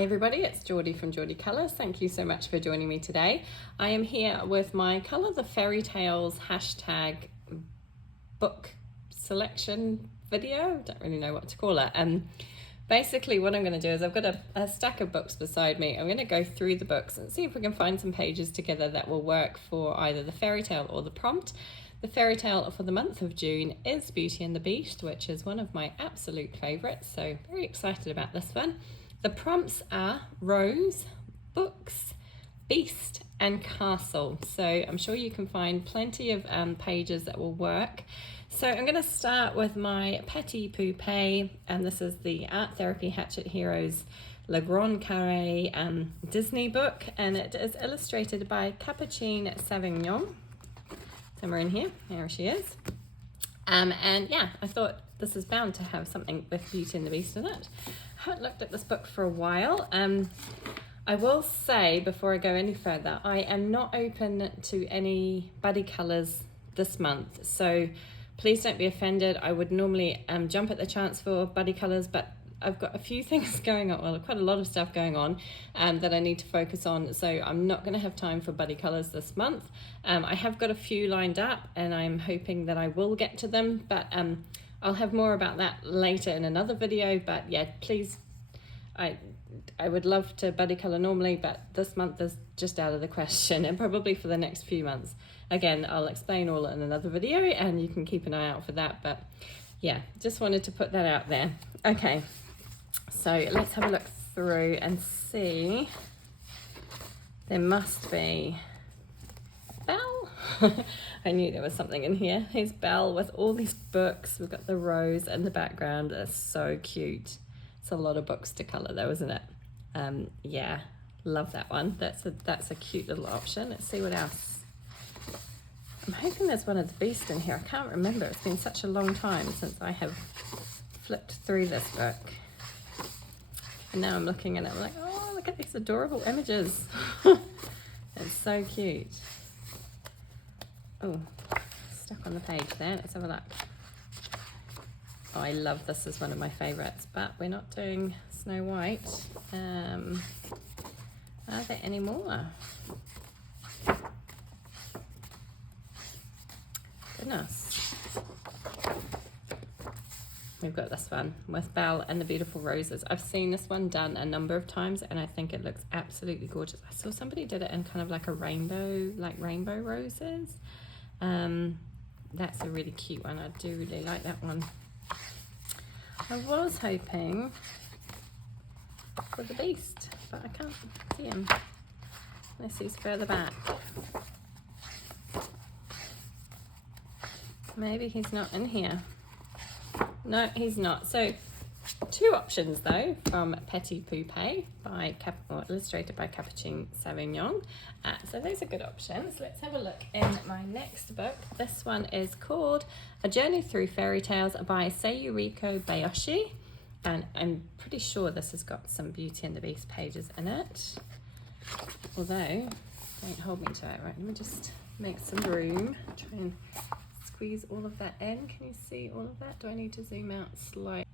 Hi everybody, it's Geordie from Geordie Colours. Thank you so much for joining me today. I am here with my Colour the Fairy Tales hashtag book selection video. Don't really know what to call it. Basically what I'm going to do is I've got a stack of books beside me. I'm going to go through the books and see if we can find some pages together that will work for either the fairy tale or the prompt. The fairy tale for the month of June is Beauty and the Beast, which is one of my absolute favourites, so very excited about this one. The prompts are Rose, Books, Beast and Castle, so I'm sure you can find plenty of pages that will work. So I'm going to start with my Petit Poupée, and this is the Art Therapy Hatchet Heroes Le Grand Carré Disney book, and it is illustrated by Capucine Savignon. Somewhere in here she is. And yeah, I thought this is bound to have something with Beauty and the Beast in it. I haven't looked at this book for a while. I will say before I go any further, I am not open to any buddy colours this month, so please don't be offended. I would normally jump at the chance for buddy colours, but I've got a few things going on, well, quite a lot of stuff going on that I need to focus on, so I'm not going to have time for buddy colours this month. I have got a few lined up and I'm hoping that I will get to them, but I'll have more about that later in another video. But yeah, please, I would love to buddy colour normally, but this month is just out of the question, and probably for the next few months. Again, I'll explain all in another video and you can keep an eye out for that, but yeah, just wanted to put that out there. Okay. So let's have a look through and see. There must be Belle. I knew there was something in here. Here's Belle with all these books. We've got the rose in the background. That's so cute. It's a lot of books to colour though, isn't it? Yeah, love that one. That's a cute little option. Let's see what else. I'm hoping there's one of the Beast in here. I can't remember. It's been such a long time since I have flipped through this book. And now I'm looking at it, I'm like, oh, look at these adorable images. It's so cute. Oh, stuck on the page there. Let's have a look. Oh, I love this as one of my favourites, but we're not doing Snow White. Are there any more? Goodness. We've got this one with Belle and the Beautiful Roses. I've seen this one done a number of times and I think it looks absolutely gorgeous. I saw somebody did it in kind of like a rainbow, like rainbow roses. That's a really cute one. I do really like that one. I was hoping for the Beast, but I can't see him unless he's further back. Maybe he's not in here. No, he's not. So, two options though from Petit Poupée by illustrated by Capucine Savignon. So those are good options. Let's have a look in my next book. This one is called A Journey Through Fairy Tales by Seiyuriko Bayoshi, and I'm pretty sure this has got some Beauty and the Beast pages in it. Although, don't hold me to it. Right, let me just make some room. Try and squeeze all of that in. Can you see all of that? Do I need to zoom out slightly?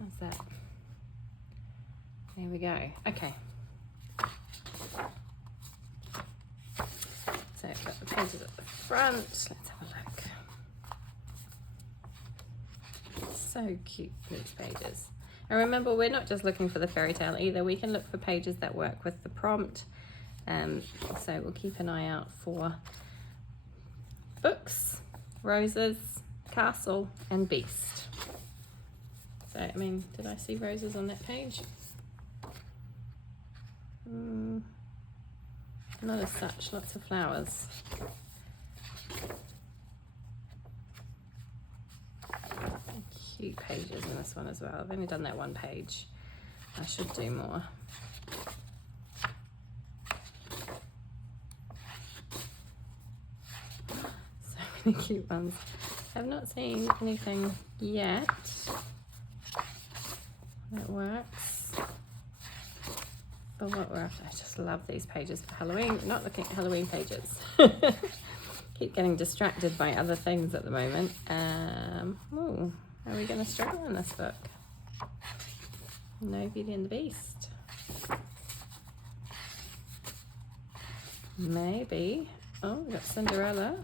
How's that? There we go. Okay. So I've got the pages at the front. Let's have a look. So cute, these pages. And remember, we're not just looking for the fairy tale either. We can look for pages that work with the prompt. So we'll keep an eye out for Books, Roses, Castle and Beast. So, I mean, did I see roses on that page? Not as such, lots of flowers. Cute pages in this one as well. I've only done that one page. I should do more. Cute ones. I've not seen anything yet that works. But what we're after, I just love these pages for Halloween. We're not looking at Halloween pages. Keep getting distracted by other things at the moment. Oh, are we going to struggle in this book? No Beauty and the Beast. Maybe. Oh, we've got Cinderella.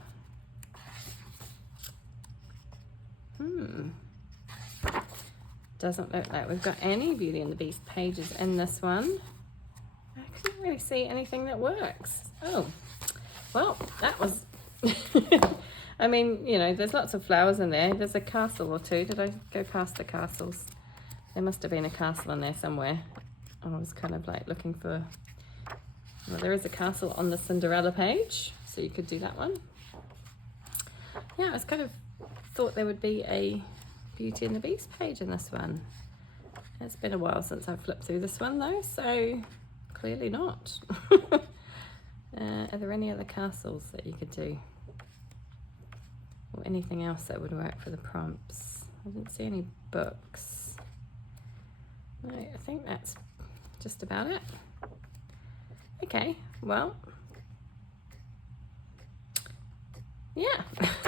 Doesn't look like we've got any Beauty and the Beast pages in this one. I couldn't really see anything that works. Oh, well, that was... I mean, you know, there's lots of flowers in there. There's a castle or two. Did I go past the castles? There must have been a castle in there somewhere. I was kind of like looking for... Well, there is a castle on the Cinderella page, so you could do that one. Yeah, I was kind of thought there would be a Beauty and the Beast page in this one. It's been a while since I've flipped through this one though, so clearly not. Are there any other castles that you could do? Or anything else that would work for the prompts? I didn't see any books. No, I think that's just about it. Okay, well, yeah,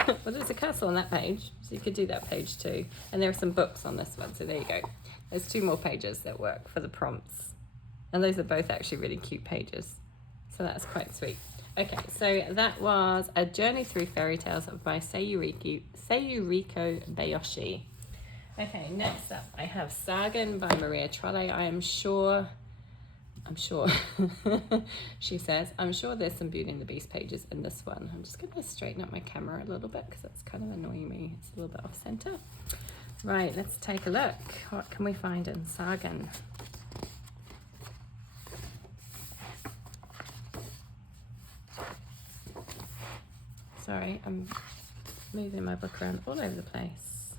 well, there's a castle on that page, so you could do that page too. And there are some books on this one, so there you go. There's 2 more pages that work for the prompts. And those are both actually really cute pages. So that's quite sweet. Okay, so that was A Journey Through Fairy Tales by Sayuriko Bayoshi. Okay, next up I have Sargon by Maria Trolle. I'm sure, she says, I'm sure there's some Beauty and the Beast pages in this one. I'm just going to straighten up my camera a little bit because it's kind of annoying me. It's a little bit off center. Right, let's take a look. What can we find in Sargon? Sorry, I'm moving my book around all over the place.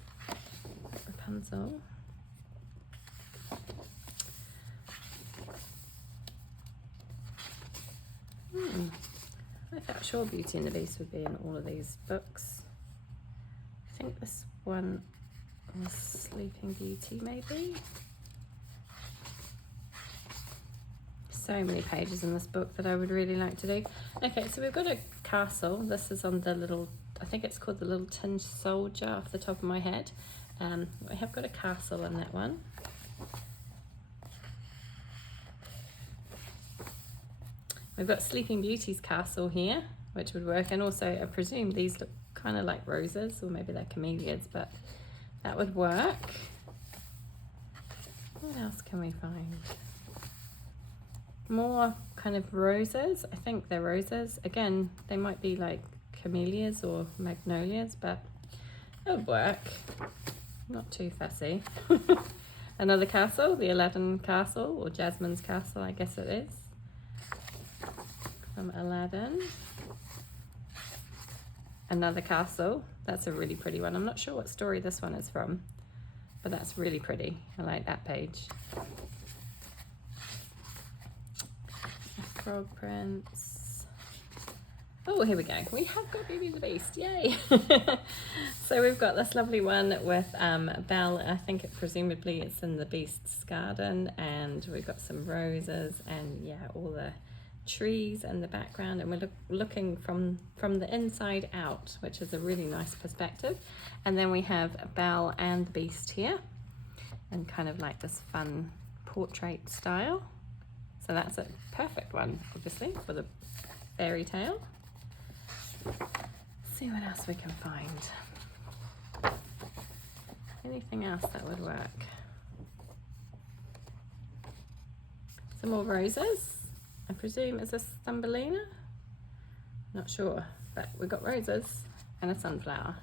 Rapunzel. I felt sure Beauty and the Beast would be in all of these books. I think this one was Sleeping Beauty, maybe? So many pages in this book that I would really like to do. Okay, so we've got a castle. This is on the little, I think it's called the Little Tin Soldier off the top of my head. We have got a castle in that one. We've got Sleeping Beauty's castle here, which would work, and also I presume these look kind of like roses, or maybe they're camellias, but that would work. What else can we find? More kind of roses. I think they're roses. Again, they might be like camellias or magnolias, but it would work. Not too fussy. Another castle, the Aladdin castle, or Jasmine's castle, I guess it is. From Aladdin. Another castle. That's a really pretty one. I'm not sure what story this one is from, but that's really pretty. I like that page. Frog Prince. Oh, here we go. We have got Beauty and the Beast. Yay! So we've got this lovely one with Belle. I think it presumably it's in the Beast's garden, and we've got some roses and yeah, all the trees in the background, and we're looking from the inside out, which is a really nice perspective. And then we have Belle and the Beast here, and kind of like this fun portrait style. So that's a perfect one, obviously, for the fairy tale. See what else we can find. Anything else that would work? Some more roses. I presume, is this Thumbelina? Not sure, but we've got roses and a sunflower.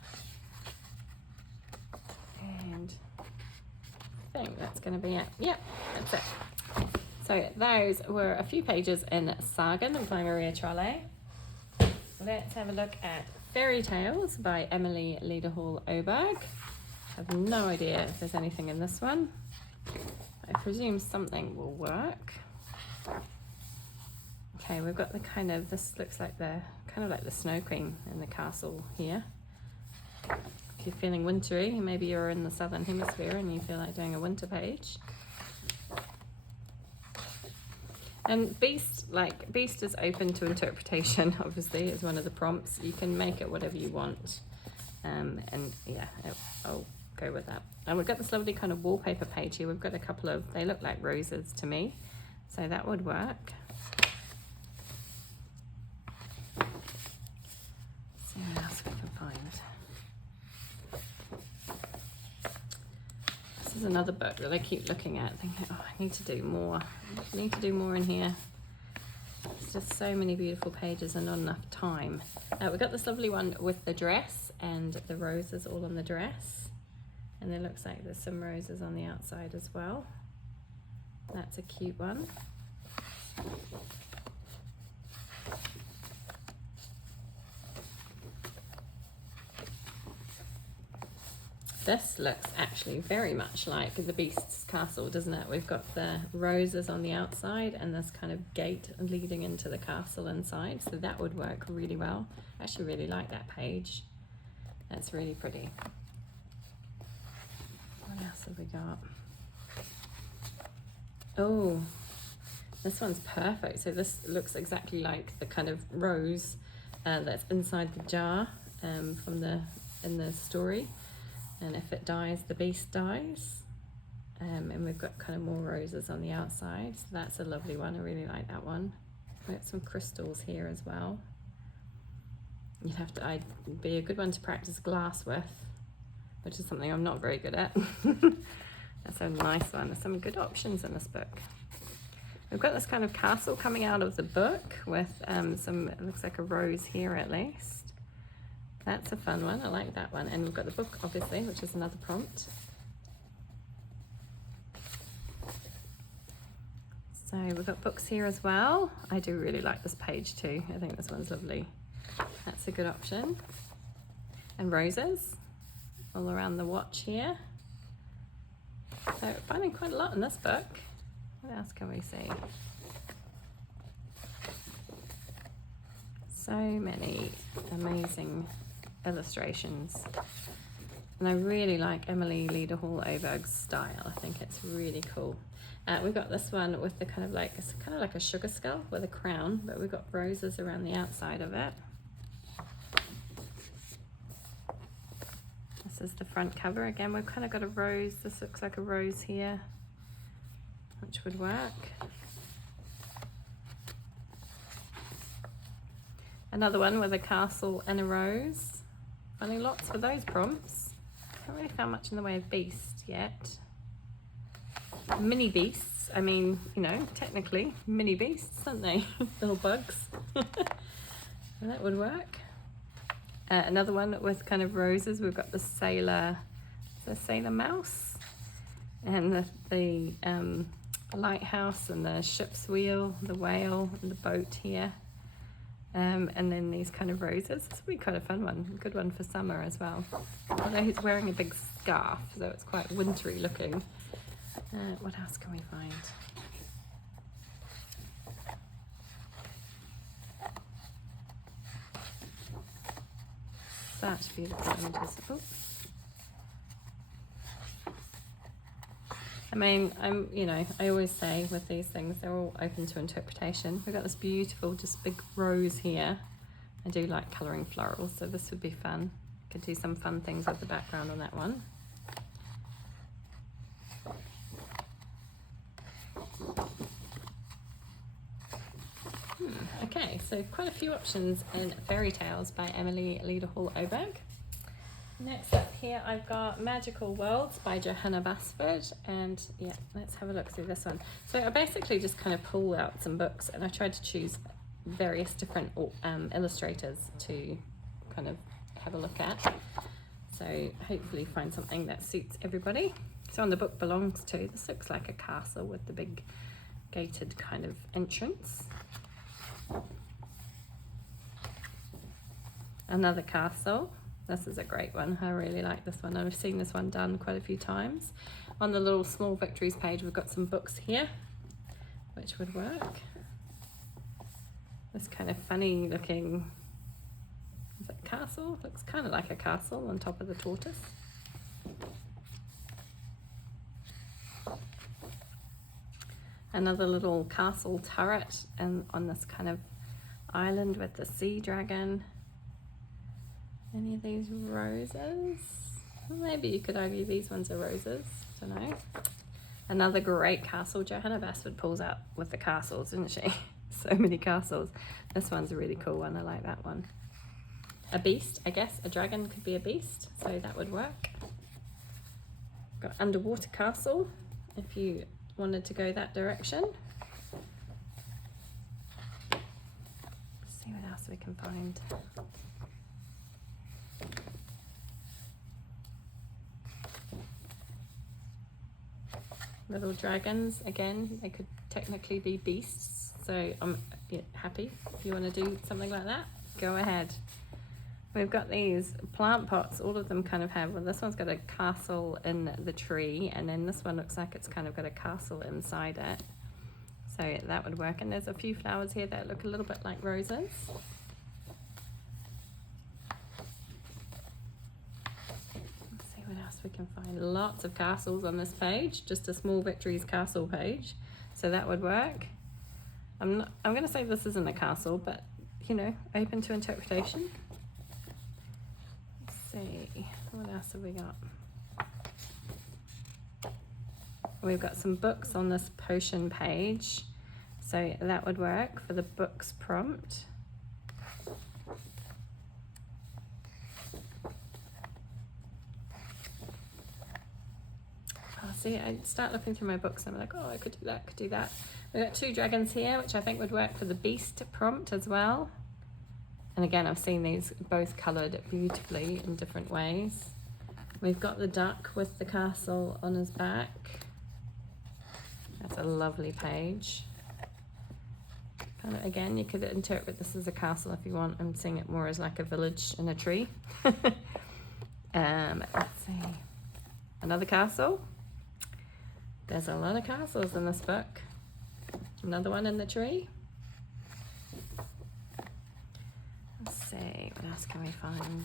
And I think that's going to be it. Yep, that's it. So those were a few pages in Sargon by Maria Trolle. Let's have a look at Fairy Tales by Emily Lederhall Oberg. I have no idea if there's anything in this one. I presume something will work. Okay, we've got the kind of, this looks like the, kind of like the Snow Queen in the castle here. If you're feeling wintry, maybe you're in the southern hemisphere and you feel like doing a winter page. And Beast is open to interpretation, obviously, is one of the prompts. You can make it whatever you want. And yeah, I'll go with that. And we've got this lovely kind of wallpaper page here. We've got a couple of, they look like roses to me, so that would work. See what else we can find. This is another book that I keep looking at, thinking, oh, I need to do more. I need to do more in here. There's just so many beautiful pages and not enough time. We've got this lovely one with the dress and the roses all on the dress. And it looks like there's some roses on the outside as well. That's a cute one. This looks actually very much like the Beast's castle, doesn't it? We've got the roses on the outside and this kind of gate leading into the castle inside, so that would work really well. I actually really like that page. That's really pretty. What else have we got? Oh, this one's perfect. So this looks exactly like the kind of rose that's inside the jar in the story. And if it dies, the beast dies. And we've got kind of more roses on the outside. So that's a lovely one. I really like that one. We've got some crystals here as well. You'd have to, I'd be a good one to practice glass with, which is something I'm not very good at. That's a nice one. There's some good options in this book. We've got this kind of castle coming out of the book with some, it looks like a rose here at least. That's a fun one. I like that one. And we've got the book, obviously, which is another prompt. So we've got books here as well. I do really like this page too. I think this one's lovely. That's a good option. And roses all around the watch here. So finding quite a lot in this book. What else can we see? So many amazing illustrations. And I really like Emily Lederhall-Oberg's style. I think it's really cool. We've got this one with the kind of like, it's kind of like a sugar skull with a crown, but we've got roses around the outside of it. This is the front cover. Again, we've kind of got a rose. This looks like a rose here, which would work. Another one with a castle and a rose. Finding lots for those prompts. Haven't really found much in the way of beast yet. Mini beasts, I mean, you know, technically mini beasts, aren't they? Little bugs. That would work. Another one with kind of roses. We've got the sailor mouse, and the lighthouse and the ship's wheel, the whale and the boat here. And then these kind of roses. This would be quite a fun one, a good one for summer as well. Although he's wearing a big scarf, so it's quite wintry looking. What else can we find? Such beautiful images. Oh. I mean, I always say with these things, they're all open to interpretation. We've got this beautiful, just big rose here. I do like colouring florals, so this would be fun. Could do some fun things with the background on that one. Okay, so quite a few options in Fairy Tales by Emily Lederhall-Oberg. Next up here, I've got Magical Worlds by Johanna Basford, and yeah, let's have a look through this one. So I basically just kind of pulled out some books and I tried to choose various different illustrators to kind of have a look at. So hopefully find something that suits everybody. So on the book belongs to, this looks like a castle with the big gated kind of entrance. Another castle. This is a great one. I really like this one. I've seen this one done quite a few times. On the little small victories page, we've got some books here, which would work. This kind of funny looking, is it castle? Looks kind of like a castle on top of the tortoise. Another little castle turret and on this kind of island with the sea dragon. Any of these roses? Maybe you could argue these ones are roses. I don't know. Another great castle. Johanna Basford pulls out with the castles, didn't she? So many castles. This one's a really cool one. I like that one. A beast, I guess. A dragon could be a beast, so that would work. Got underwater castle, if you wanted to go that direction. Let's see what else we can find. Little dragons, again, they could technically be beasts, so I'm happy if you want to do something like that, go ahead. We've got these plant pots, all of them kind of have, well, this one's got a castle in the tree, and then this one looks like it's kind of got a castle inside it, so that would work. And there's a few flowers here that look a little bit like roses. What else we can find? Lots of castles on this page, just a small victories castle page, so that would work. I'm going to say this isn't a castle, but you know, open to interpretation. Let's see, what else have we got? We've got some books on this potion page, so that would work for the books prompt. See, I start looking through my books and I'm like, oh, I could do that, could do that. We've got two dragons here, which I think would work for the beast prompt as well. And again, I've seen these both coloured beautifully in different ways. We've got the duck with the castle on his back. That's a lovely page. Kind of, again, you could interpret this as a castle if you want, and seeing it more as like a village in a tree. Let's see. Another castle. There's a lot of castles in this book. Another one in the tree. Let's see, what else can we find?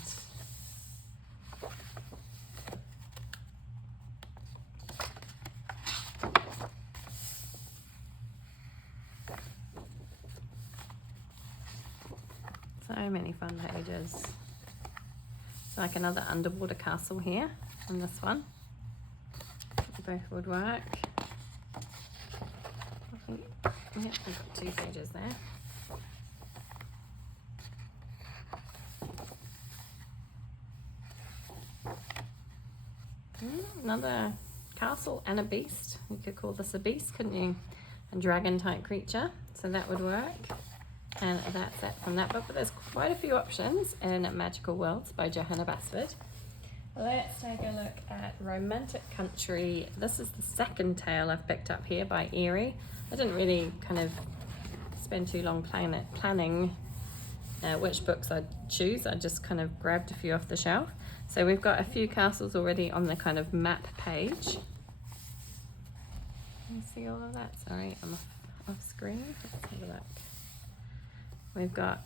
So many fun pages. It's like another underwater castle here in this one. Both would work. Yep, I've got two pages there. Another castle and a beast. You could call this a beast, couldn't you? A dragon type creature, so that would work. And that's it from that book, but there's quite a few options in Magical Worlds by Johanna Basford. Let's take a look at Romantic Country. This is the second tale I've picked up here by Erie. I didn't really kind of spend too long planning which books I'd choose. I just kind of grabbed a few off the shelf. So we've got a few castles already on the kind of map page. Can you see all of that? Sorry, I'm off screen. Let's have a look. We've got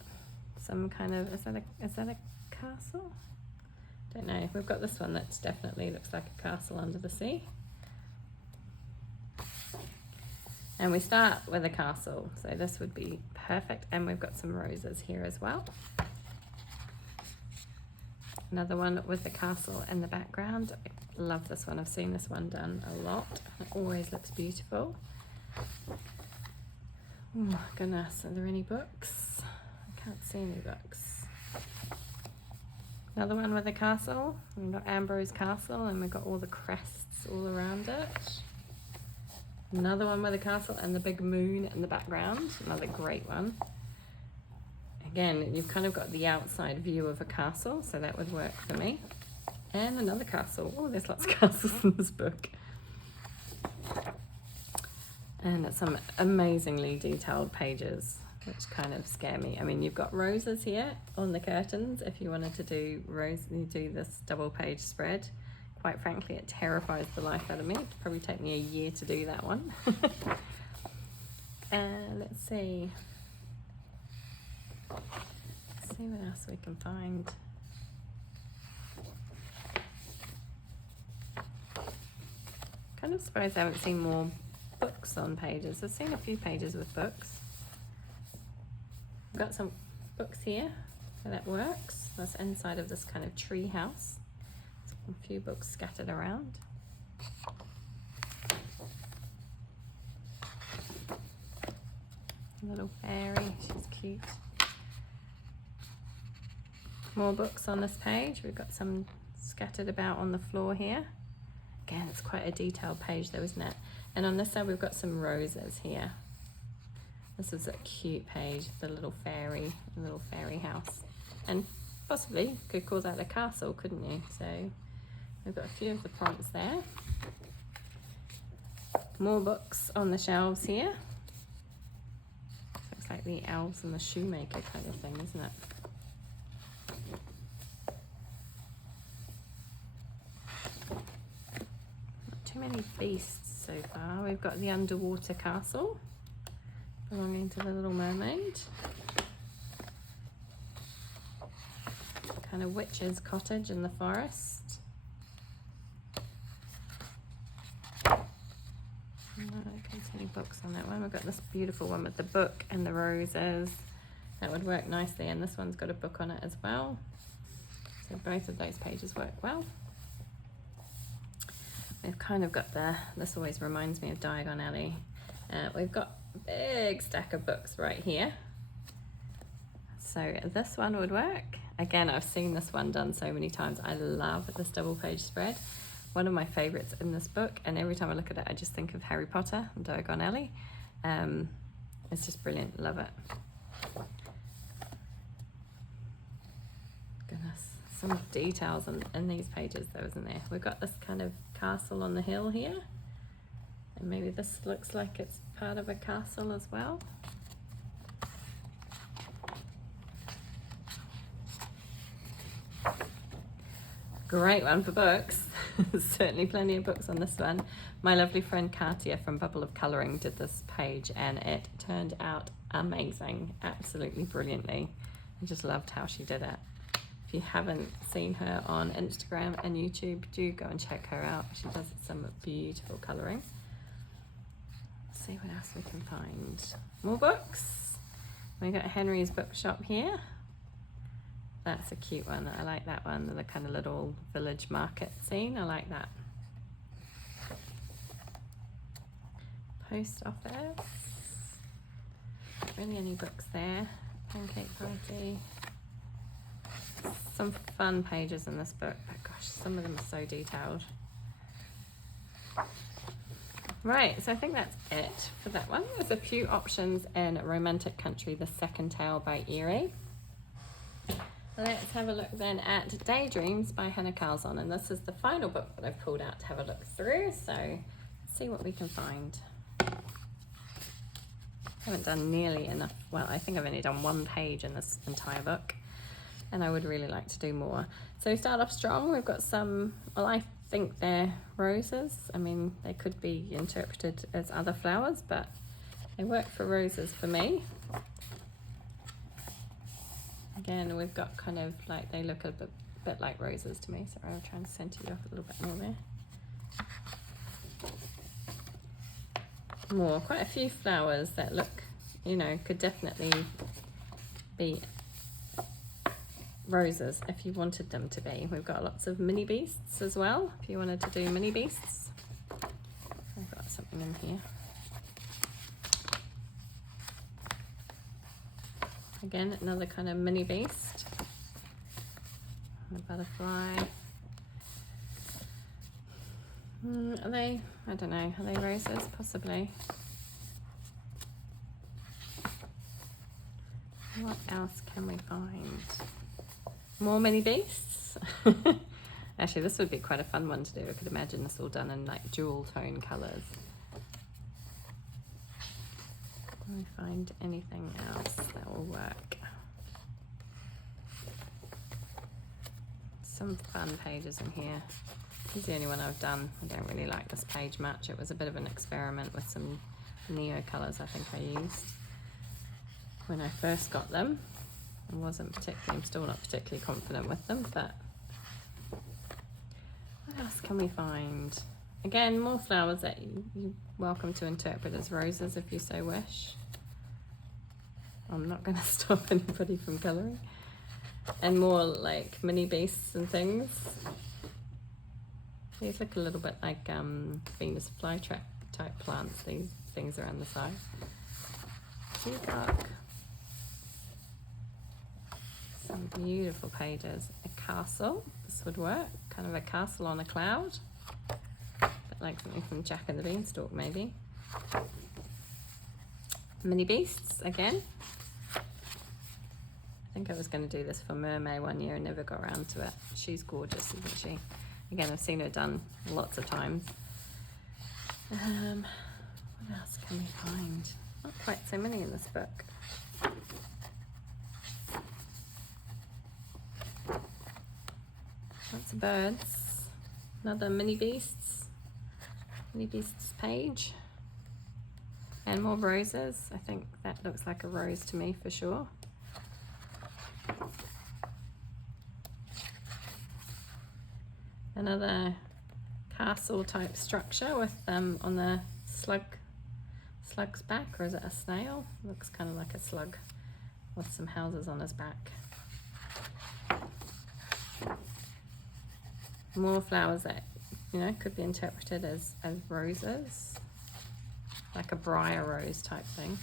some kind of, is that a castle? Don't know. We've got this one that's definitely looks like a castle under the sea. And we start with a castle, so this would be perfect. And we've got some roses here as well. Another one with the castle in the background. I love this one. I've seen this one done a lot. It always looks beautiful. Oh my goodness, are there any books? I can't see any books. Another one with a castle. We've got Ambrose Castle and we've got all the crests all around it. Another one with a castle and the big moon in the background. Another great one. Again, you've kind of got the outside view of a castle, so that would work for me. And another castle. Oh, there's lots of castles in this book. And some amazingly detailed pages, which kind of scare me. I mean, you've got roses here on the curtains. If you wanted to do you do this double page spread. Quite frankly, it terrifies the life out of me. It'd probably take me a year to do that one. Let's see. Let's see what else we can find. Kind of surprised I haven't seen more books on pages. I've seen a few pages with books. I've got some books here, so that works. That's inside of this kind of tree house. It's A few books scattered around. Little fairy, she's cute. More books on this page. We've got some scattered about on the floor here. Again, it's quite a detailed page though, isn't it? And on this side we've got some roses here. This is a cute page, the little fairy house. And possibly could call that a castle, couldn't you? So we've got a few of the prompts there. More books on the shelves here. Looks like the elves and the shoemaker kind of thing, isn't it? Not too many beasts so far. We've got the underwater castle belonging to the Little Mermaid. Kind of witch's cottage in the forest. No, I can't see any books on that one. We've got this beautiful one with the book and the roses. That would work nicely, and this one's got a book on it as well. So both of those pages work well. We've kind of got this always reminds me of Diagon Alley. We've got a big stack of books right here. So this one would work. Again, I've seen this one done so many times. I love this double page spread. One of my favorites in this book, and every time I look at it I just think of Harry Potter and Diagon Alley. It's just brilliant, love it. Goodness, some details in these pages though, isn't there? We've got this kind of castle on the hill here, and maybe this looks like it's part of a castle as well. Great one for books. Certainly plenty of books on this one. My lovely friend Katia from Bubble of Colouring did this page and it turned out amazing, absolutely brilliantly. I just loved how she did it. If you haven't seen her on Instagram and YouTube, do go and check her out. She does some beautiful colouring. Let's see what else we can find. More books. We got Henry's Bookshop here. That's a cute one. I like that one. The kind of little village market scene. I like that. Post office. Not really any books there. Pancake party. Some fun pages in this book, but gosh, some of them are so detailed. Right, so I think that's it for that one. There's a few options in Romantic Country, The Second Tale by Erie. Let's have a look then at Daydreams by Hannah Carlson, and this is the final book that I've pulled out to have a look through, so let's see what we can find. I haven't done nearly enough. Well, I think I've only done one page in this entire book, and I would really like to do more. So we start off strong. We've got some, well, I think they're roses. I mean, they could be interpreted as other flowers, but they work for roses for me. Again, we've got kind of like, they look a bit like roses to me. Sorry, I'll try and center you off a little bit more there. Quite a few flowers that look, you know, could definitely be roses if you wanted them to be. We've got lots of mini beasts as well, if you wanted to do mini beasts. I've got something in here. Again, another kind of mini beast. And a butterfly. Are they, I don't know, are they roses? Possibly. What else can we find? More mini beasts? Actually, this would be quite a fun one to do. I could imagine this all done in like jewel tone colours. Can we find anything else that will work? Some fun pages in here. This is the only one I've done. I don't really like this page much. It was a bit of an experiment with some neo colours I think I used when I first got them. I wasn't particularly, I'm still not particularly confident with them, but what else can we find? Again, more flowers that you're welcome to interpret as roses if you so wish. I'm not going to stop anybody from colouring. And more like mini beasts and things. These look a little bit like Venus flytrap type plants, these things around the side. Peacock. Some beautiful pages. A castle, this would work. Kind of a castle on a cloud. Bit like something from Jack and the Beanstalk maybe. Mini Beasts again. I think I was going to do this for Mermaid one year and never got around to it. She's gorgeous, isn't she? Again, I've seen her done lots of times. What else can we find? Not quite so many in this book. Lots of birds. Another Mini Beasts. Mini Beasts page. And more roses. I think that looks like a rose to me for sure. Another castle type structure with on the slug's back, or is it a snail? Looks kind of like a slug with some houses on his back. More flowers that, you know, could be interpreted as roses, like a briar rose type thing.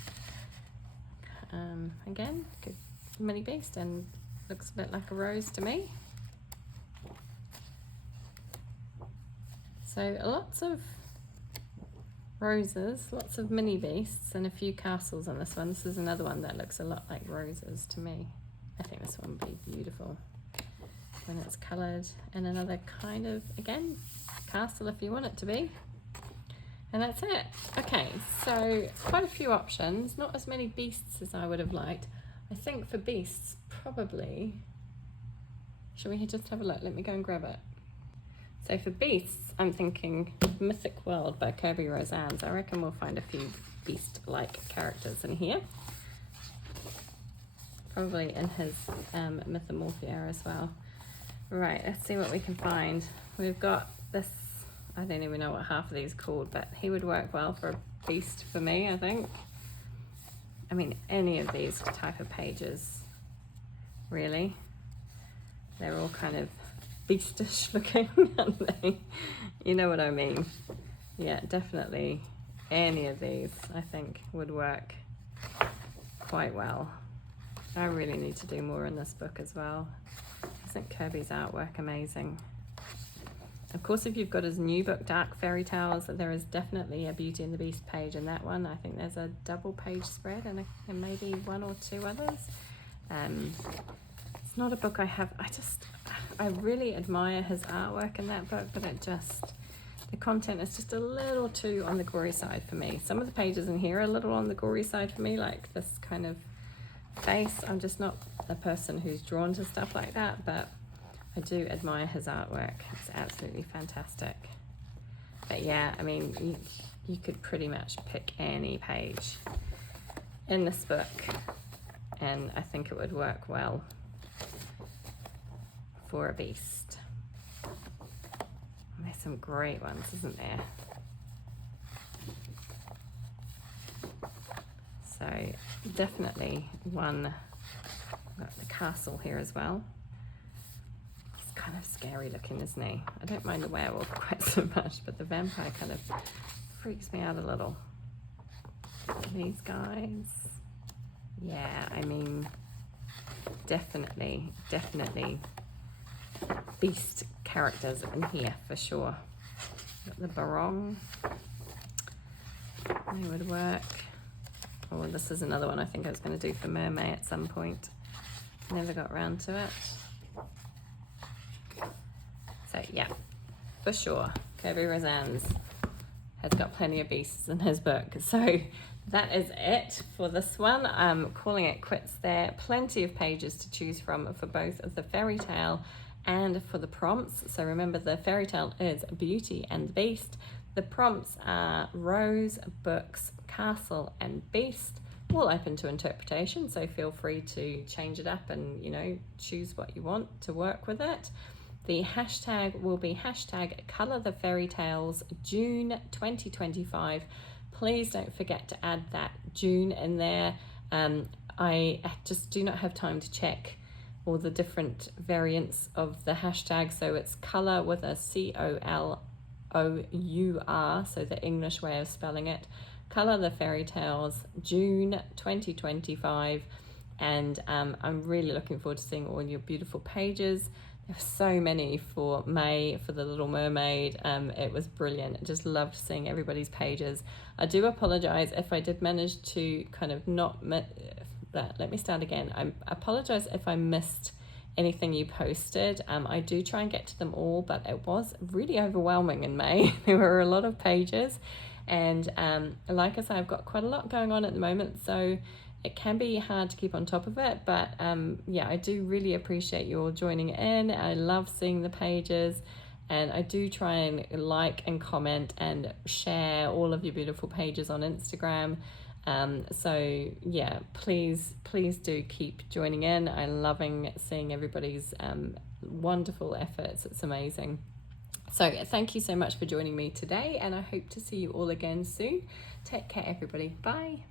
Again, good Mini Beast, and looks a bit like a rose to me. So lots of roses, lots of Mini Beasts, and a few castles on this one. This is another one that looks a lot like roses to me. I think this one would be beautiful when it's coloured. And another kind of, again, castle if you want it to be. And that's it. Okay, so quite a few options, not as many beasts as I would have liked. I think for beasts, probably, shall we just have a look? Let me go and grab it. So for beasts, I'm thinking Mythic World by Kirby Rosannes. I reckon we'll find a few beast-like characters in here. Probably in his Mythomorphia as well. Right, let's see what we can find. We've got this, I don't even know what half of these are called, but he would work well for a beast for me, I think. I mean, any of these type of pages, really. They're all kind of beastish looking, aren't they? You know what I mean. Yeah, definitely any of these I think would work quite well. I really need to do more in this book as well. I think Kirby's artwork amazing. Of course, if you've got his new book, Dark Fairy Tales, there is definitely a Beauty and the Beast page in that one. I think there's a double page spread and maybe one or two others. It's not a book I really admire his artwork in that book, but the content is just a little too on the gory side for me. Some of the pages in here are a little on the gory side for me, like this kind of face. I'm just not a person who's drawn to stuff like that, but I do admire his artwork. It's absolutely fantastic. But yeah, I mean, you could pretty much pick any page in this book, and I think it would work well for a beast. And there's some great ones, isn't there? So definitely one. Got the castle here as well. He's kind of scary looking, isn't he? I don't mind the werewolf quite so much, but the vampire kind of freaks me out a little. These guys, yeah, I mean, definitely beast characters in here for sure. Got the barong, they would work. Oh, this is another one I think I was going to do for Mermaid at some point. Never got around to it. So yeah, for sure, Kirby Rosannes has got plenty of beasts in his book. So that is it for this one. I'm calling it quits there. Plenty of pages to choose from for both of the fairy tale and for the prompts. So remember, the fairy tale is Beauty and the Beast. The prompts are Rose, Books, Castle and Beast. All open to interpretation, so feel free to change it up and, you know, choose what you want to work with it. The hashtag will be hashtag Colour the Fairy Tales June 2025. Please don't forget to add that June in there. I just do not have time to check all the different variants of the hashtag. So it's color with a COLOUR, so the English way of spelling it. Color the Fairy Tales, June 2025. And I'm really looking forward to seeing all your beautiful pages. There were so many for May, for the Little Mermaid. It was brilliant. I just loved seeing everybody's pages. I do apologize if I did manage to kind of not... Let me start again. I apologize if I missed anything you posted. I do try and get to them all, but it was really overwhelming in May. There were a lot of pages, and like I say, I've got quite a lot going on at the moment, so it can be hard to keep on top of it. But yeah, I do really appreciate you all joining in. I love seeing the pages, and I do try and like and comment and share all of your beautiful pages on Instagram. So yeah, please do keep joining in. I'm loving seeing everybody's wonderful efforts. It's amazing. So thank you so much for joining me today, and I hope to see you all again soon. Take care, everybody. Bye.